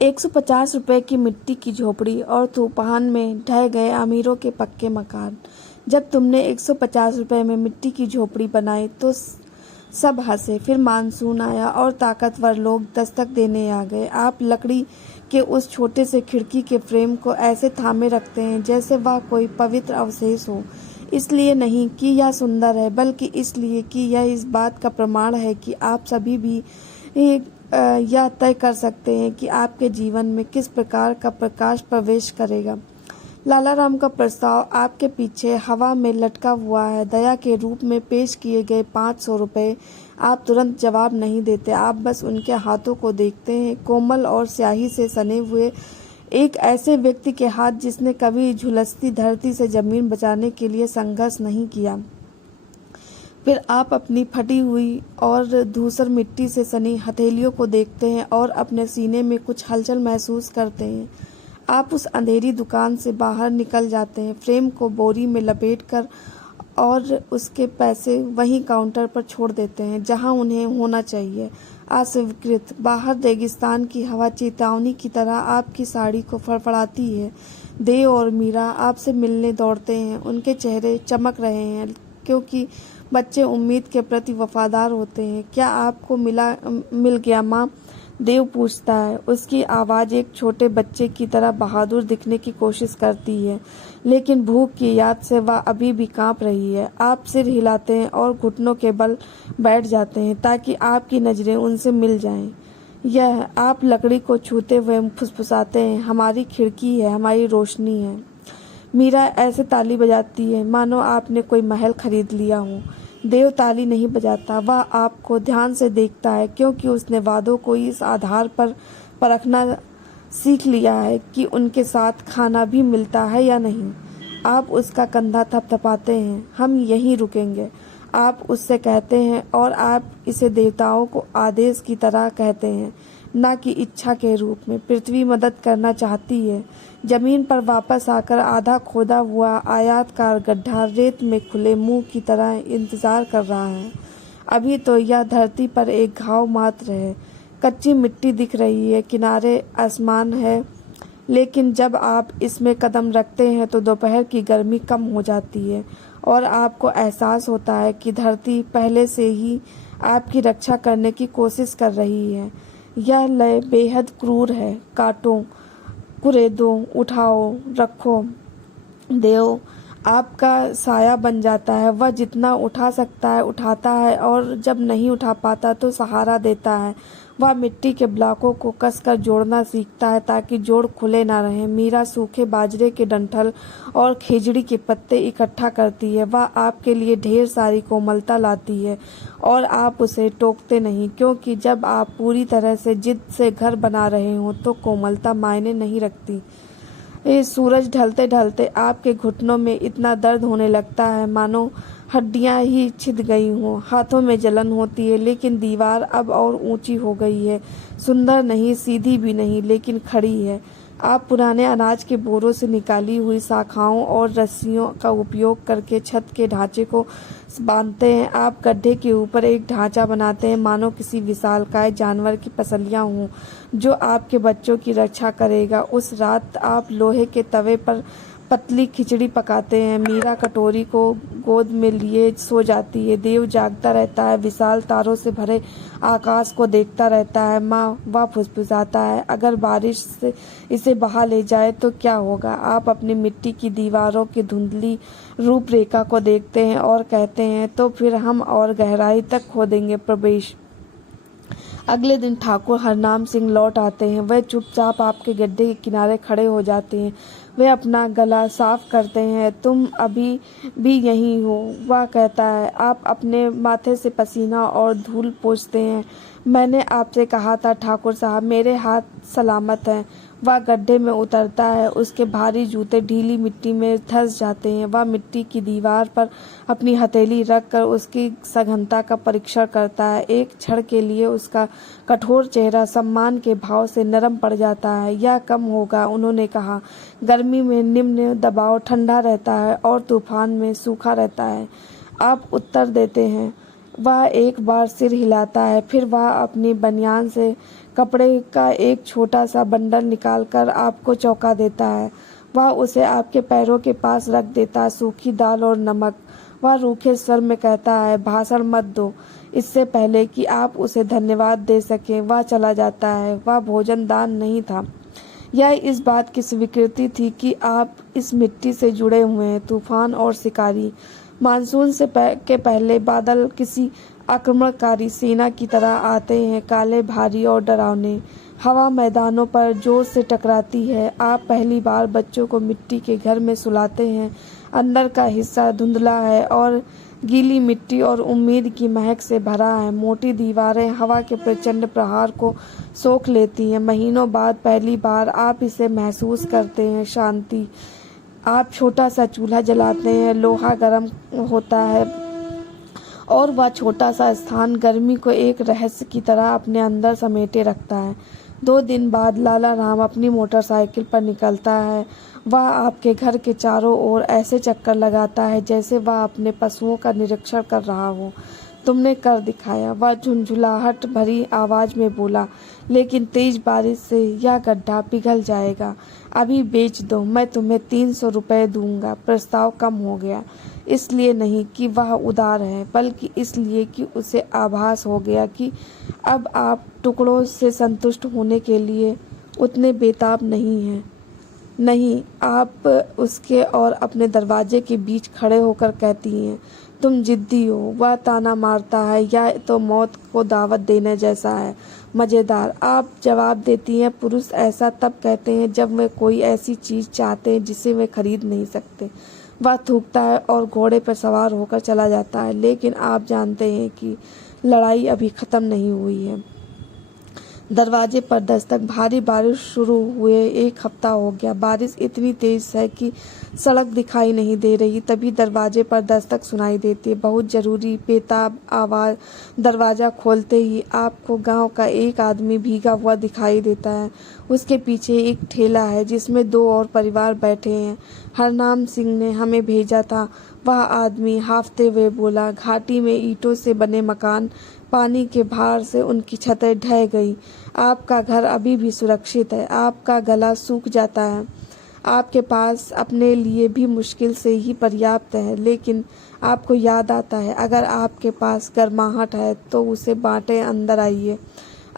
150 रुपए की मिट्टी की झोपड़ी और तूफान में ढह गए अमीरों के पक्के मकान। जब तुमने 150 रुपए में मिट्टी की झोपड़ी बनाई तो सब हंसे। फिर मानसून आया और ताकतवर लोग दस्तक देने आ गए। आप लकड़ी के उस छोटे से खिड़की के फ्रेम को ऐसे थामे रखते हैं जैसे वह कोई पवित्र अवशेष हो। इसलिए नहीं कि यह सुंदर है, बल्कि इसलिए कि यह इस बात का प्रमाण है कि आप सभी भी यह तय कर सकते हैं कि आपके जीवन में किस प्रकार का प्रकाश प्रवेश करेगा। लालाराम का प्रस्ताव आपके पीछे हवा में लटका हुआ है। दया के रूप में पेश किए गए 500 रुपये। आप तुरंत जवाब नहीं देते, आप बस उनके हाथों को देखते हैं, कोमल और स्याही से सने हुए एक ऐसे व्यक्ति के हाथ जिसने कभी झुलसती धरती से जमीन बचाने के लिए संघर्ष नहीं किया। फिर आप अपनी फटी हुई और धूसर मिट्टी से सनी हथेलियों को देखते हैं और अपने सीने में कुछ हलचल महसूस करते हैं। आप उस अंधेरी दुकान से बाहर निकल जाते हैं, फ्रेम को बोरी में लपेटकर, और उसके पैसे वहीं काउंटर पर छोड़ देते हैं जहां उन्हें होना चाहिए, अस्वीकृत। बाहर रेगिस्तान की हवा चेतावनी की तरह आपकी साड़ी को फड़फड़ाती है। देव और मीरा आपसे मिलने दौड़ते हैं। उनके चेहरे चमक रहे हैं क्योंकि बच्चे उम्मीद के प्रति वफादार होते हैं। क्या आपको मिल गया माँ? देव पूछता है। उसकी आवाज़ एक छोटे बच्चे की तरह बहादुर दिखने की कोशिश करती है, लेकिन भूख की याद से वह अभी भी कांप रही है। आप सिर हिलाते हैं और घुटनों के बल बैठ जाते हैं ताकि आपकी नज़रें उनसे मिल जाएं। यह आप लकड़ी को छूते हुए फुसफुसाते हैं, हमारी खिड़की है, हमारी रोशनी है। मीरा ऐसे ताली बजाती है मानो आपने कोई महल खरीद लिया हो। देव ताली नहीं बजाता, वह आपको ध्यान से देखता है क्योंकि उसने वादों को इस आधार पर परखना सीख लिया है कि उनके साथ खाना भी मिलता है या नहीं। आप उसका कंधा थपथपाते हैं। हम यहीं रुकेंगे, आप उससे कहते हैं, और आप इसे देवताओं को आदेश की तरह कहते हैं, न कि इच्छा के रूप में। पृथ्वी मदद करना चाहती है। जमीन पर वापस आकर आधा खोदा हुआ आयताकार गड्ढा रेत में खुले मुंह की तरह इंतजार कर रहा है। अभी तो यह धरती पर एक घाव मात्र है। कच्ची मिट्टी दिख रही है, किनारे आसमान है, लेकिन जब आप इसमें कदम रखते हैं तो दोपहर की गर्मी कम हो जाती है और आपको एहसास होता है कि धरती पहले से ही आपकी रक्षा करने की कोशिश कर रही है। यह लय बेहद क्रूर है। काटो, कुरेदो, उठाओ, रखो। देव आपका साया बन जाता है। वह जितना उठा सकता है उठाता है, और जब नहीं उठा पाता तो सहारा देता है। वह मिट्टी के ब्लॉकों को कसकर जोड़ना सीखता है ताकि जोड़ खुले ना रहें। मीरा सूखे बाजरे के डंठल और खिजड़ी के पत्ते इकट्ठा करती है। वह आपके लिए ढेर सारी कोमलता लाती है और आप उसे टोकते नहीं, क्योंकि जब आप पूरी तरह से जिद से घर बना रहे हों तो कोमलता मायने नहीं रखती। सूरज ढलते ढलते आपके घुटनों में इतना दर्द होने लगता है मानो हड्डियां ही छिद गई हों। हाथों में जलन होती है, लेकिन दीवार अब और ऊंची हो गई है। सुंदर नहीं, सीधी भी नहीं, लेकिन खड़ी है। आप पुराने अनाज के बोरों से निकाली हुई शाखाओं और रस्सियों का उपयोग करके छत के ढांचे को बांधते हैं। आप गड्ढे के ऊपर एक ढांचा बनाते हैं मानो किसी विशालकाय जानवर की पसलियां हों जो आपके बच्चों की रक्षा करेगा। उस रात आप लोहे के तवे पर पतली खिचड़ी पकाते हैं। मीरा कटोरी को गोद में लिए सो जाती है। देव जागता रहता है, विशाल तारों से भरे आकाश को देखता रहता है। माँ, वह फुसफुसाता है, अगर बारिश से इसे बहा ले जाए तो क्या होगा? आप अपनी मिट्टी की दीवारों की धुंधली रूपरेखा को देखते हैं और कहते हैं, तो फिर हम और गहराई तक खोदेंगे प्रवेश। अगले दिन ठाकुर हरनाम सिंह लौट आते हैं। वह चुपचाप आपके गड्ढे के किनारे खड़े हो जाते हैं। वे अपना गला साफ करते हैं। तुम अभी भी यहीं हो, वह कहता है। आप अपने माथे से पसीना और धूल पोंछते हैं। मैंने आपसे कहा था ठाकुर साहब, मेरे हाथ सलामत हैं। वह गड्ढे में उतरता है। उसके भारी जूते ढीली मिट्टी में धंस जाते हैं। वह मिट्टी की दीवार पर अपनी हथेली रखकर उसकी सघनता का परीक्षण करता है। एक क्षण के लिए उसका कठोर चेहरा सम्मान के भाव से नरम पड़ जाता है। यह कम होगा, उन्होंने कहा। गर्मी में निम्न दबाव ठंडा रहता है और तूफान में सूखा रहता है। आप उत्तर देते हैं। वह एक बार सिर हिलाता है, फिर वह अपनी बनियान से कपड़े का एक छोटा सा बंडल निकालकर आपको चौंका देता है। वह उसे आपके पैरों के पास रख देता है, सूखी दाल और नमक। वह रूखे स्वर में कहता है, भाषण मत दो। इससे पहले कि आप उसे धन्यवाद दे सकें, वह चला जाता है। वह भोजन दान नहीं था, यह इस बात की स्वीकृति थी कि आप इस मिट्टी से जुड़े हुए हैं। तूफान और शिकारी। मानसून के पहले बादल किसी आक्रमणकारी सेना की तरह आते हैं, काले, भारी और डरावने। हवा मैदानों पर जोर से टकराती है। आप पहली बार बच्चों को मिट्टी के घर में सुलाते हैं। अंदर का हिस्सा धुंधला है और गीली मिट्टी और उम्मीद की महक से भरा है। मोटी दीवारें हवा के प्रचंड प्रहार को सोख लेती हैं। महीनों बाद पहली बार आप इसे महसूस करते हैं, शांति। आप छोटा सा चूल्हा जलाते हैं, लोहा गर्म होता है और वह छोटा सा स्थान गर्मी को एक रहस्य की तरह अपने अंदर समेटे रखता है। 2 दिन बाद लाला राम अपनी मोटरसाइकिल पर निकलता है। वह आपके घर के चारों ओर ऐसे चक्कर लगाता है जैसे वह अपने पशुओं का निरीक्षण कर रहा हो। तुमने कर दिखाया, वह झुंझुलाहट भरी आवाज में बोला, लेकिन तेज बारिश से यह गड्ढा पिघल जाएगा। अभी बेच दो, मैं तुम्हें 300 रुपये दूंगा। प्रस्ताव कम हो गया, इसलिए नहीं कि वह उदार है, बल्कि इसलिए कि उसे आभास हो गया कि अब आप टुकड़ों से संतुष्ट होने के लिए उतने बेताब नहीं हैं। नहीं, आप उसके और अपने दरवाजे के बीच खड़े होकर कहती हैं, तुम जिद्दी हो। वह ताना मारता है, या तो मौत को दावत देने जैसा है। मज़ेदार। आप जवाब देती हैं, पुरुष ऐसा तब कहते हैं जब वे कोई ऐसी चीज़ चाहते हैं जिसे वे खरीद नहीं सकते। वह थूकता है और घोड़े पर सवार होकर चला जाता है, लेकिन आप जानते हैं कि लड़ाई अभी ख़त्म नहीं हुई है। दरवाजे पर दस्तक। भारी बारिश शुरू हुए 1 हफ्ता हो गया। बारिश इतनी तेज है कि सड़क दिखाई नहीं दे रही। तभी दरवाजे पर दस्तक सुनाई देती है, बहुत जरूरी, बेताब आवाज़। दरवाज़ा खोलते ही आपको गांव का एक आदमी भीगा हुआ दिखाई देता है। उसके पीछे एक ठेला है जिसमें 2 और परिवार बैठे हैं। हरनाम सिंह ने हमें भेजा था, वह आदमी हांफते हुए बोला। घाटी में ईंटों से बने मकान, पानी के भार से उनकी छतें ढह गई। आपका घर अभी भी सुरक्षित है। आपका गला सूख जाता है। आपके पास अपने लिए भी मुश्किल से ही पर्याप्त है, लेकिन आपको याद आता है, अगर आपके पास गर्माहट है तो उसे बांटें, अंदर आइए।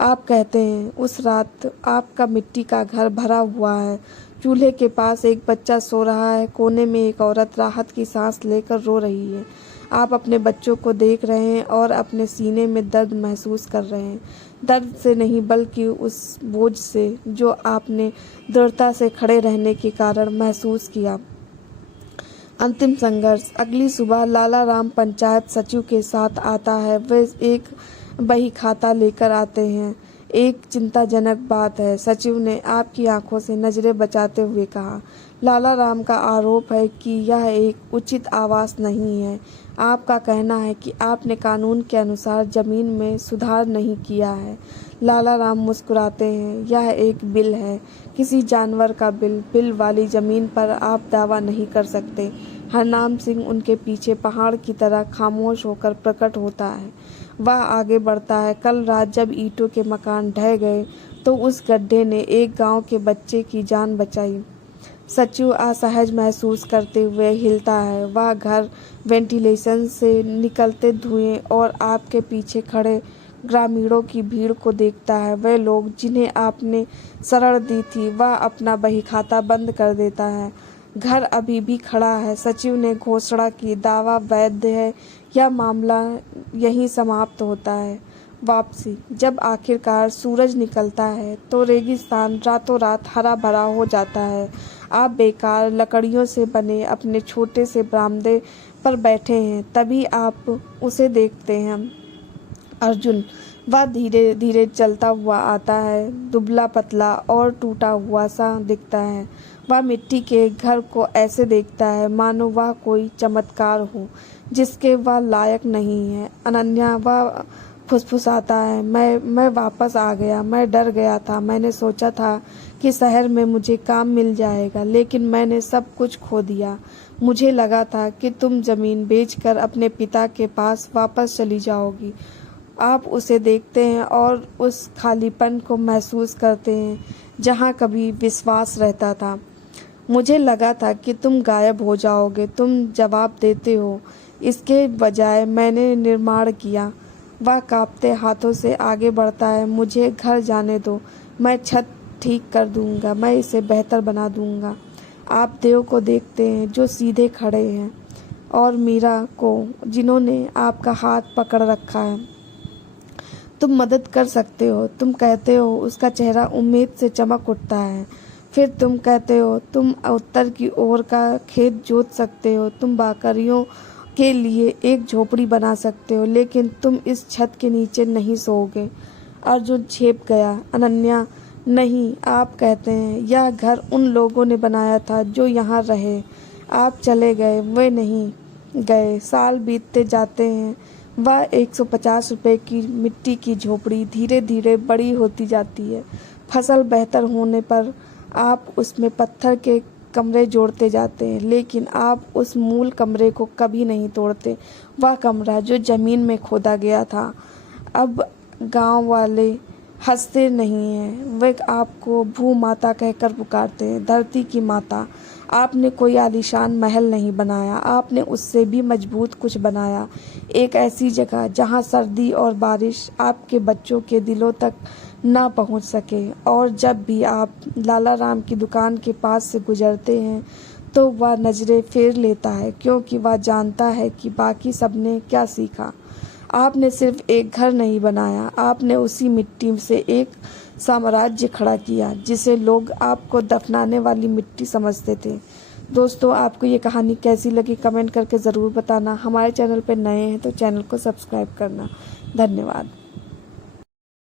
आप कहते हैं, उस रात आपका मिट्टी का घर भरा हुआ है। चूल्हे के पास एक बच्चा सो रहा है। कोने में एक औरत राहत की सांस लेकर रो रही है। आप अपने बच्चों को देख रहे हैं और अपने सीने में दर्द महसूस कर रहे हैं। दर्द से नहीं, बल्कि उस बोझ से जो आपने दृढ़ता से खड़े रहने के कारण महसूस किया। अंतिम संघर्ष। अगली सुबह लाला राम पंचायत सचिव के साथ आता है। वे एक बही खाता लेकर आते हैं। एक चिंताजनक बात है, सचिव ने आपकी आंखों से नजरें बचाते हुए कहा। लाला राम का आरोप है कि यह एक उचित आवास नहीं है। आपका कहना है कि आपने कानून के अनुसार जमीन में सुधार नहीं किया है। लाला राम मुस्कुराते हैं। यह एक बिल है, किसी जानवर का बिल। बिल वाली जमीन पर आप दावा नहीं कर सकते। हरनाम सिंह उनके पीछे पहाड़ की तरह खामोश होकर प्रकट होता है। वह आगे बढ़ता है। कल रात जब ईंटों के मकान ढह गए तो उस गड्ढे ने एक गांव के बच्चे की जान बचाई। सचिव असहज महसूस करते हुए हिलता है। वह घर, वेंटिलेशन से निकलते धुएं और आपके पीछे खड़े ग्रामीणों की भीड़ को देखता है। वे लोग जिन्हें आपने शरण दी थी। वह अपना बहीखाता बंद कर देता है। घर अभी भी खड़ा है। सचिव ने घोषणा की, दावा वैध है। यह मामला यहीं समाप्त होता है। वापसी। जब आखिरकार सूरज निकलता है तो रेगिस्तान रातों रात हरा भरा हो जाता है। आप बेकार लकड़ियों से बने अपने छोटे से बरामदे पर बैठे हैं। तभी आप उसे देखते हैं, अर्जुन। वह धीरे धीरे चलता हुआ आता है, दुबला पतला और टूटा हुआ सा दिखता है। वह मिट्टी के घर को ऐसे देखता है मानो वह कोई चमत्कार हो जिसके वह लायक नहीं है। अनन्या, वह फुसफुसाता है, मैं वापस आ गया। मैं डर गया था। मैंने सोचा था कि शहर में मुझे काम मिल जाएगा, लेकिन मैंने सब कुछ खो दिया। मुझे लगा था कि तुम जमीन बेचकर अपने पिता के पास वापस चली जाओगी आप उसे देखते हैं और उस खालीपन को महसूस करते हैं जहाँ कभी विश्वास रहता था। मुझे लगा था कि तुम गायब हो जाओगे, तुम जवाब देते हो। इसके बजाय मैंने निर्माण किया। वह कांपते हाथों से आगे बढ़ता है। मुझे घर जाने दो, मैं छत ठीक कर दूंगा, मैं इसे बेहतर बना दूंगा। आप देव को देखते हैं जो सीधे खड़े हैं और मीरा को जिन्होंने आपका हाथ पकड़ रखा है। तुम मदद कर सकते हो, तुम कहते हो। उसका चेहरा उम्मीद से चमक उठता है। फिर तुम कहते हो, तुम उत्तर की ओर का खेत जोत सकते हो, तुम बकरियों के लिए एक झोपड़ी बना सकते हो, लेकिन तुम इस छत के नीचे नहीं सोओगे। अर्जुन छेप गया। अनन्या, नहीं, आप कहते हैं यह घर उन लोगों ने बनाया था जो यहाँ रहे। आप चले गए, वे नहीं गए। साल बीतते जाते हैं। वह 150 रुपए की मिट्टी की झोपड़ी धीरे धीरे बड़ी होती जाती है। फसल बेहतर होने पर आप उसमें पत्थर के कमरे जोड़ते जाते हैं, लेकिन आप उस मूल कमरे को कभी नहीं तोड़ते। वह कमरा जो ज़मीन में खोदा गया था। अब गांव वाले हंसते नहीं हैं, वे आपको भू माता कहकर पुकारते हैं, धरती की माता। आपने कोई आलीशान महल नहीं बनाया, आपने उससे भी मजबूत कुछ बनाया। एक ऐसी जगह जहां सर्दी और बारिश आपके बच्चों के दिलों तक ना पहुंच सके। और जब भी आप लाला राम की दुकान के पास से गुजरते हैं तो वह नज़रें फेर लेता है, क्योंकि वह जानता है कि बाकी सबने क्या सीखा। आपने सिर्फ एक घर नहीं बनाया, आपने उसी मिट्टी से एक साम्राज्य खड़ा किया जिसे लोग आपको दफनाने वाली मिट्टी समझते थे। दोस्तों, आपको ये कहानी कैसी लगी कमेंट करके ज़रूर बताना। हमारे चैनल पर नए हैं तो चैनल को सब्सक्राइब करना। धन्यवाद।